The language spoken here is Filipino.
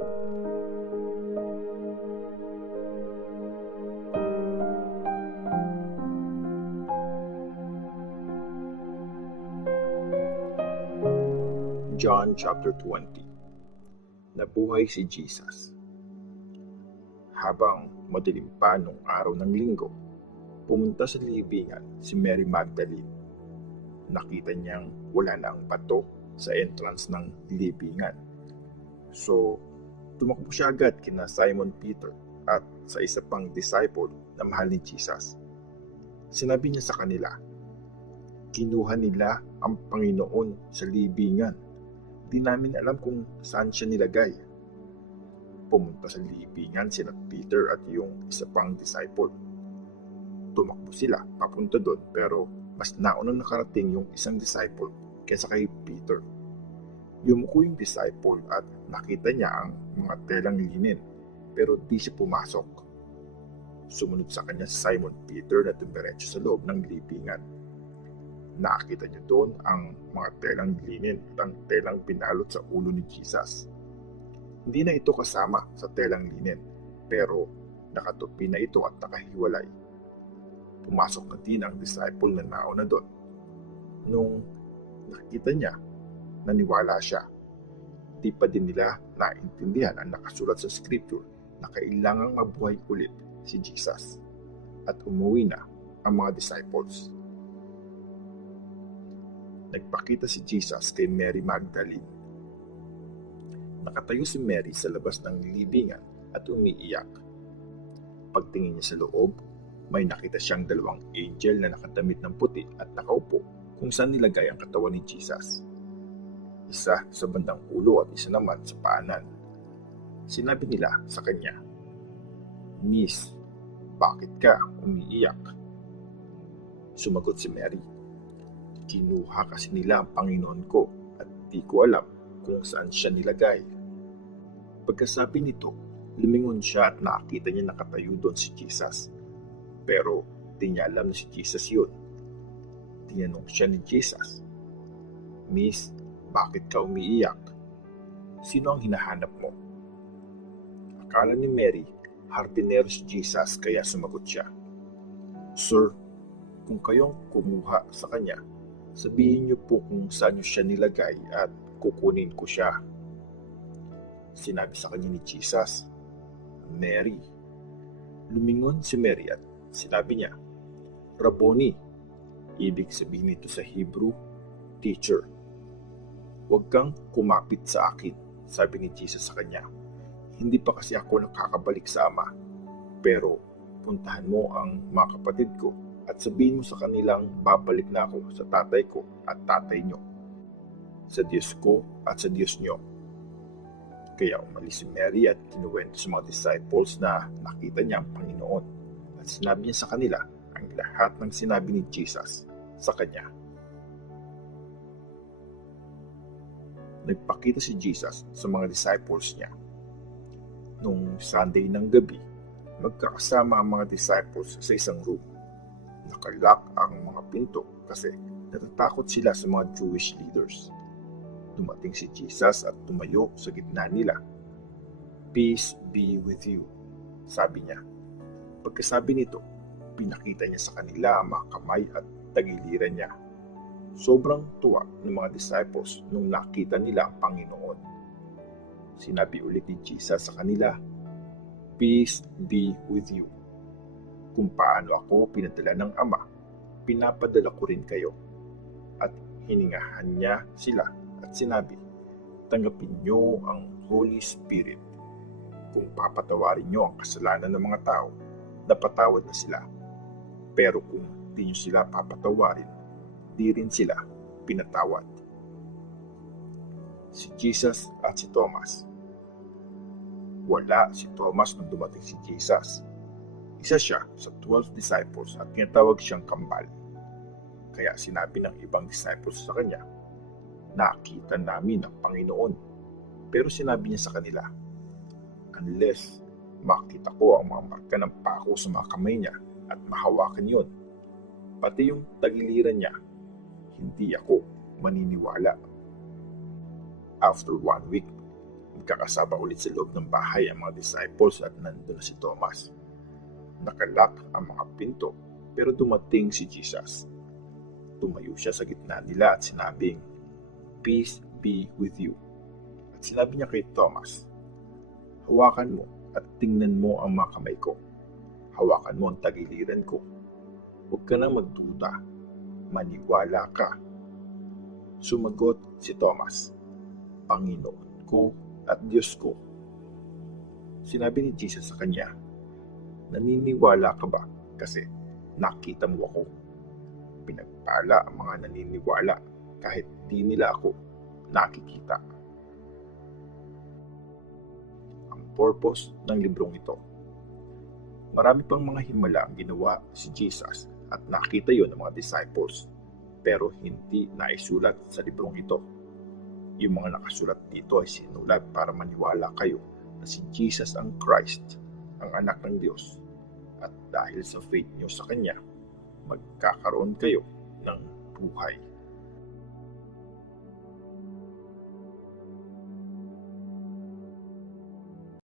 John chapter 20. Nabuhay si Jesus. Habang madilim pa nung araw ng linggo, pumunta sa libingan si Mary Magdalene. Nakita niyang wala na ang bato sa entrance ng libingan. So, tumakbo siya agad kina Simon Peter at sa isa pang disciple na mahal ni Jesus. Sinabi niya sa kanila, kinuha nila ang Panginoon sa libingan. Di namin alam kung saan siya nilagay. Pumunta sa libingan sina Peter at yung isa pang disciple. Tumakbo sila papunta doon pero mas naunang nakarating yung isang disciple kaysa kay Peter. Yumuko yung disciple at nakita niya ang mga telang linen pero di siya pumasok. Sumunod sa kanya si Simon Peter na dumiretso sa loob ng libingan. Nakita niya doon ang mga telang linen at ang telang binalot sa ulo ni Jesus. Hindi na ito kasama sa telang linen, pero nakatupi na ito at nakahiwalay. Pumasok na din ang disciple na nauna doon. Nung nakita niya, naniwala siya. Di pa din nila naintindihan ang nakasulat sa scripture na kailangang mabuhay ulit si Jesus at umuwi na ang mga disciples. Nagpakita si Jesus kay Mary Magdalene. Nakatayo si Mary sa labas ng libingan at umiiyak. Pagtingin niya sa loob, may nakita siyang dalawang angel na nakadamit ng puti at nakaupo kung saan nilagay ang katawan ni Jesus. Isa sa bandang ulo at isa naman sa paanan. Sinabi nila sa kanya, "Miss, bakit ka umiiyak?" Sumagot si Mary, "Kinuha kasi nila ang Panginoon ko at di ko alam kung saan siya nilagay." Pagkasabi nito, lumingon siya at nakita niya nakatayo doon si Jesus. Pero di niya alam na si Jesus yun. Tinanong siya ni Jesus, "Miss, bakit ka umiiyak? Sino ang hinahanap mo?" Akala ni Mary, hardinero si Jesus kaya sumagot siya, "Sir, kung kayong kumuha sa kanya, sabihin niyo po kung saan niyo siya nilagay at kukunin ko siya." Sinabi sa kanya ni Jesus, "Mary." Lumingon si Mary at sinabi niya, "Rabboni." Ibig sabihin nito sa Hebrew, teacher. "Huwag kang kumapit sa akin," sabi ni Jesus sa kanya. "Hindi pa kasi ako nakakabalik sa Ama. Pero puntahan mo ang mga kapatid ko at sabihin mo sa kanilang babalik na ako sa tatay ko at tatay nyo, sa Diyos ko at sa Diyos nyo." Kaya umalis si Mary at kinuwento sa mga disciples na nakita niya ang Panginoon at sinabi niya sa kanila ang lahat ng sinabi ni Jesus sa kanya. Nagpakita si Jesus sa mga disciples niya. Nung Sunday ng gabi, magkakasama ang mga disciples sa isang room. Nakalock ang mga pinto kasi natatakot sila sa mga Jewish leaders. Dumating si Jesus at tumayo sa gitna nila. "Peace be with you," sabi niya. Pagkasabi nito, pinakita niya sa kanila ang mga kamay at tagiliran niya. Sobrang tuwa ng mga disciples nung nakita nila ang Panginoon. Sinabi ulit ni Jesus sa kanila, "Peace be with you. Kung paano ako pinadala ng Ama, pinapadala ko rin kayo." At hiningahan niya sila at sinabi, "Tanggapin niyo ang Holy Spirit. Kung papatawarin niyo ang kasalanan ng mga tao, napatawad na sila. Pero kung di niyo sila papatawarin, di rin sila pinatawad." Si Jesus at si Thomas. Wala si Thomas nung dumating si Jesus. Isa siya sa 12 disciples at tinatawag siyang kambal. Kaya sinabi ng ibang disciples sa kanya, "Nakita namin ang Panginoon." Pero sinabi niya sa kanila, "Unless makita ko ang mga marka ng pako sa mga kamay niya at mahawakan yon, pati yung tagiliran niya, hindi ako maniniwala." After 1 week, Magkakasama ulit sa loob ng bahay ang mga disciples at nandun na si Thomas. Nakalak ang mga pinto pero dumating si Jesus. Tumayo siya sa gitna nila at sinabing, "Peace be with you." At sinabi niya kay Thomas, "Hawakan mo at tingnan mo ang mga kamay ko. Hawakan mo ang tagiliran ko. Huwag ka na magduda. Maniwala ka." Sumagot si Thomas, "Panginoon ko at Diyos ko." Sinabi ni Jesus sa kanya, "Naniniwala ka ba kasi nakita mo ako? Pinagpala ang mga naniniwala kahit di nila ako nakikita." Ang purpose ng librong ito. Marami pang mga himala ang ginawa si Jesus at nakita yon ng mga disciples, pero hindi naisulat sa librong ito. Yung mga nakasulat dito ay sinulat para maniwala kayo na si Jesus ang Christ, ang anak ng Diyos, at dahil sa faith nyo sa Kanya, magkakaroon kayo ng buhay.